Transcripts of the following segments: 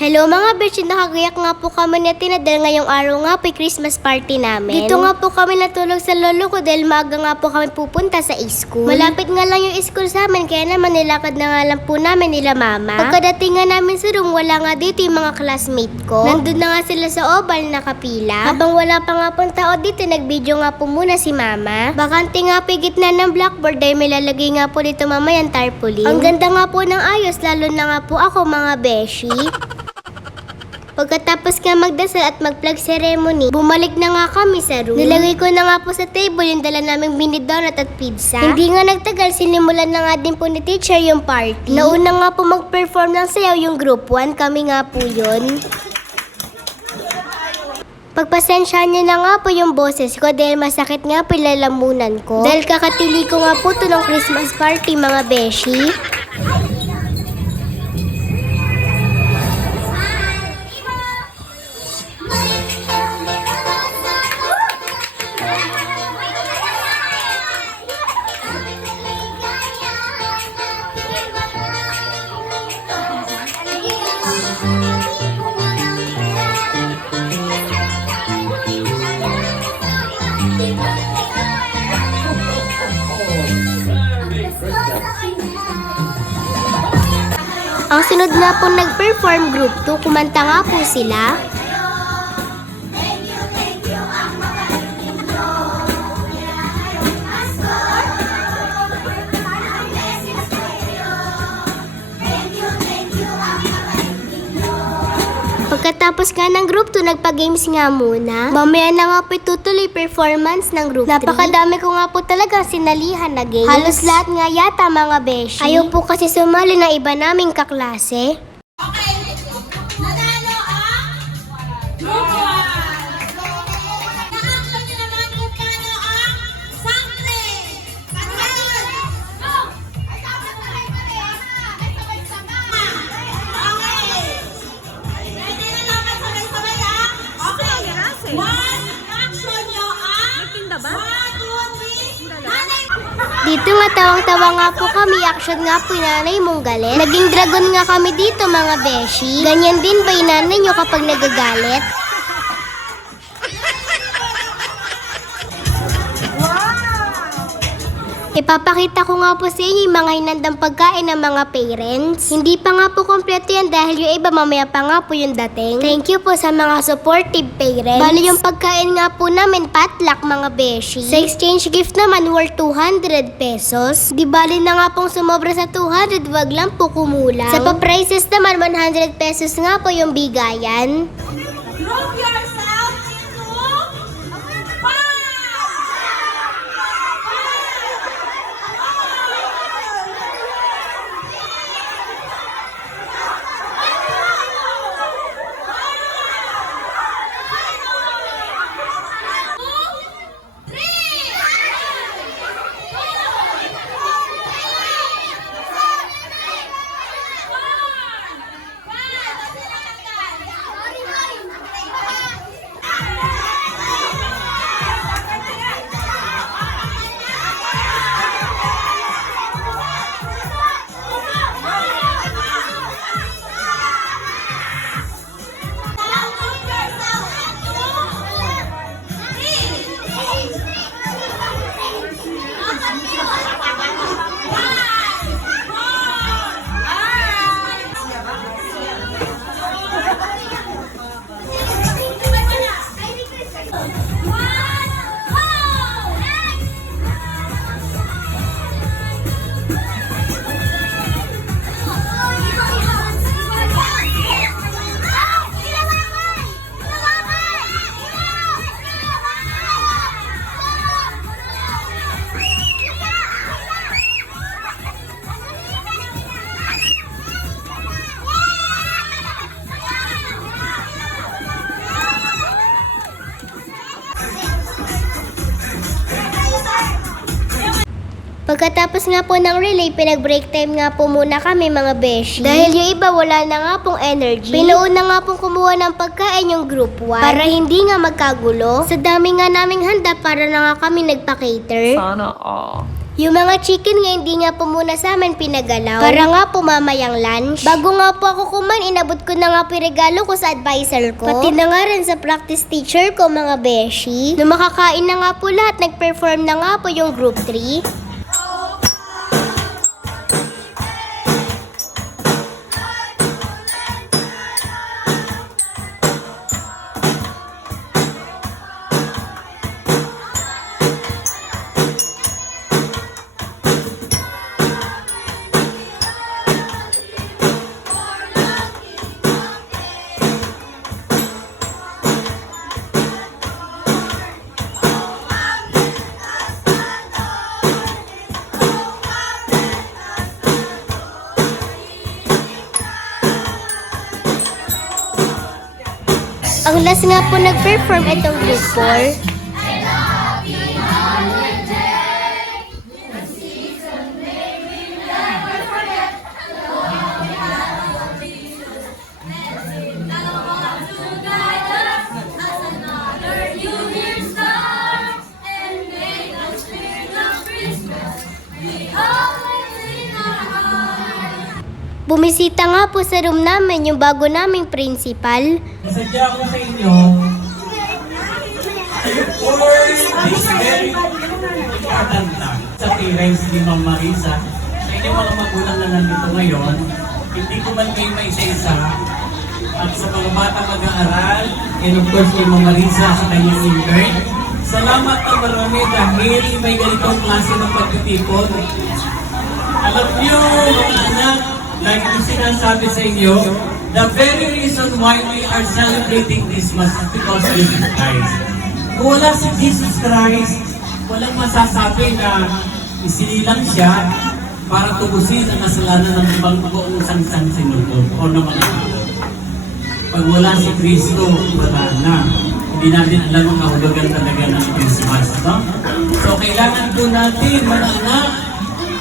Hello mga beshi, nakagayak nga po kami na tinadal ngayong araw nga po Christmas party namin. Dito nga po kami natulog sa lolo ko dahil maaga nga po kami pupunta sa school. Malapit nga lang yung school sa amin kaya naman nilakad na nga lang po namin nila mama. Pagkadating nga namin sa room, wala nga dito yung mga classmate ko. Nandun na nga sila sa oval nakapila. Habang wala pa nga pong tao dito, nag-video nga po muna si mama. Bakante nga po yung gitna ng blackboard dahil may lalagay nga po dito mamayang tarpaulin. Ang ganda nga po ng ayos, lalo na nga po ako mga beshi. Pagkatapos nga magdasal at mag-flag ceremony, bumalik na nga kami sa room. Nilagay ko na nga po sa table yung dala naming mini donut at pizza. Hindi nga nagtagal, sinimulan na nga din po ni teacher yung party. Nauna nga po mag-perform ng sayaw yung group 1, kami nga po yun. Pagpasensyahan niya na nga po yung boses ko dahil masakit nga po yung lalamunan ko. Dahil kakatili ko nga po to ng Christmas party mga beshi. Ang sunod nga po nag-perform group 2, kumanta nga po sila. Pagkatapos nga ng group 2, nagpa-games nga muna. Mamaya na nga po itutuloy performance ng group 3. Napakadami ko nga po talaga sinalihan na games. Halos lahat nga yata mga beshi. Ayaw po kasi sumali ng iba naming kaklase. Okay, nanalo ang group 1. Na-action nyo naman kung paano ang sampling. Kanan! Go! Ay, dapat sabay-sabay. Ay, sabay-sabay. Okay. Ready na naman sabay-sabay ha? Okay. One, action nyo ang 1, 2, 3. Nanay! Dito nga tawang-tawa nga po kami, action nga po yung nanay mong galit. Naging dragon nga kami dito mga beshi. Ganyan din ba yung nanay nyo kapag nagagalit? Ipapakita ko nga po sa inyo yung mga hinandang pagkain ng mga parents. Hindi pa nga po kompleto yan dahil yung iba mamaya pa nga po yung dating. Thank you po sa mga supportive parents. Bali yung pagkain nga po namin potluck mga beshi. Sa exchange gift naman worth 200 pesos. Di bali na nga pong sumobra sa 200, wag lang po kumulang. Sa pa-prices naman 100 pesos nga po yung bigayan. Group yourself into 5! Pagkatapos nga po ng relay, pinag-break time nga po muna kami mga beshi. Dahil yung iba wala na nga pong energy. Pinuuna nga pong kumuha ng pagkain yung group 1 para hindi nga magkagulo. Sa dami nga naming handa para na nga kami nagpa-cater. Sana all. Yung mga chicken nga hindi nga po muna sa amin pinagalaw. Para nga po mamayang lunch. Bago nga po ako kumain, inabot ko na nga po yung regalo ko sa advisor ko. Pati na nga rin sa practice teacher ko, mga beshi. Nung makakain na nga po lahat, nag-perform na nga po yung group 3. Ang last nga po nag-perform itong group 4. Bumisita nga po sa room namin yung bago naming principal. Nasadya ako sa inyo for this very important time. Sa parents ni Ma'am Marisa, sa inyo mga magulang na nandito ngayon, hindi ko man kayo maisa-isa. At sa mga batang mag-aaral, and of course kay Ma'am Marisa sa kanyang intern, salamat na marami dahil may ganitong klase ng pagtitipon. Alam niyo, mga anak, like yung sinasabi sa inyo, the very reason why we are celebrating Christmas is because of Jesus Christ. Kung wala si Jesus Christ, walang masasabi na isinilang siya para tubusin ang kasalanan ng ibang buong sang-sang sinuko o ng mga tao. Pag wala si Kristo, wala na. Hindi natin alam ang kahulugan talaga ng Christmas, no? So kailangan po natin, mga anak,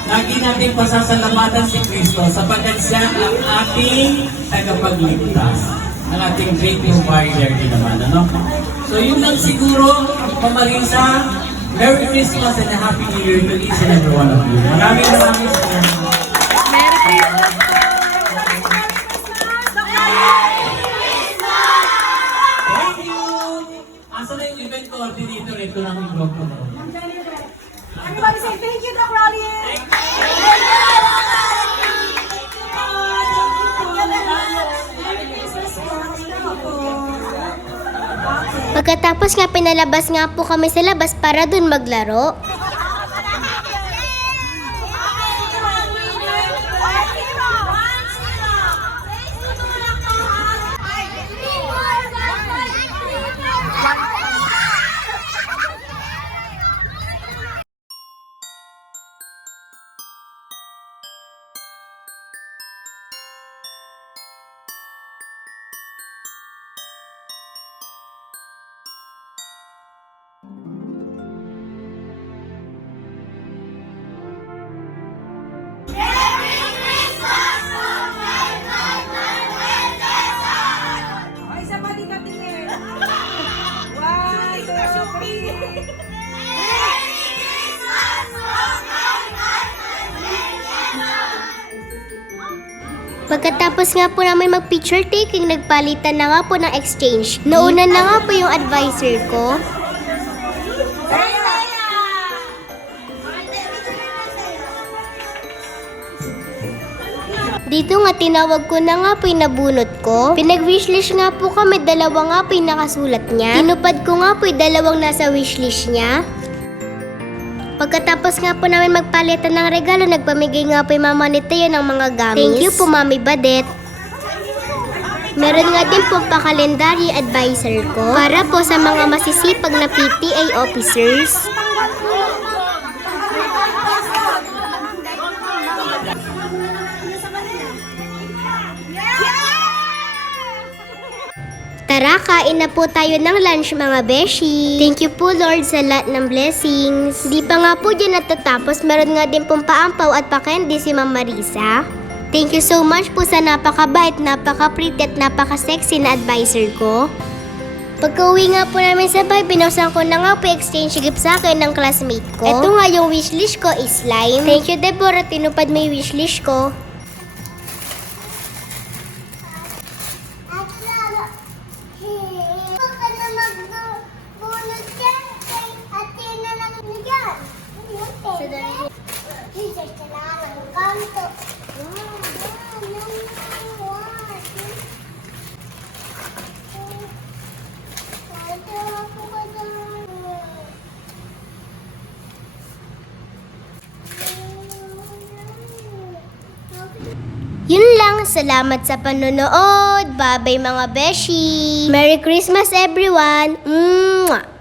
lagi natin pasasalamatan si Kristo sapagkat siya ang ating tagapagligtas, ang ating great provider din naman, ano? So yun lang siguro, Ma'am Marisa, Merry Christmas and a Happy New Year to each and every one of you. Maraming salamat. Thank you! Asa na yung event coordinator? Ito lang yung blog ko. Everybody say thank you, Doc Rolly. Pagkatapos nga pinalabas nga po kami sa labas para dun maglaro. Ay, sa pati ka tingin. Wow, so pretty. Pagkatapos nga po namin mag-picture taking, nagpalitan na nga po ng exchange. Nauna na nga po yung advisor ko. Dito nga tinawag ko na nga po yung nabunot ko. Pinag-wishlist nga po kami, dalawa nga po yung nakasulat niya. Tinupad ko nga po yung dalawang nasa wishlist niya. Pagkatapos nga po namin magpalitan ng regalo, nagpamigay nga po yung mama ni Teo ng mga gamis. Thank you po, Mami Badet. Meron nga din po pa-kalendaryo advisor ko para po sa mga masisipag na PTA officers. Tara, kain na po tayo ng lunch mga beshi. Thank you po Lord sa lahat ng blessings. Di pa nga po dyan natatapos, meron nga din pong paampaw at pa-candy si Ma'am Marisa. Thank you so much po sa napakabait, napaka-pretty at napaka-sexy na advisor ko. Pagka-uwi nga po namin sa bahay, binuksan ko na nga po exchange gift sa akin ng classmate ko. Ito nga yung wishlist ko is slime. Thank you, Deborah. Tinupad mo yung wishlist ko. Yun lang, salamat sa panonood. Bye-bye mga beshi. Merry Christmas everyone. Mwah!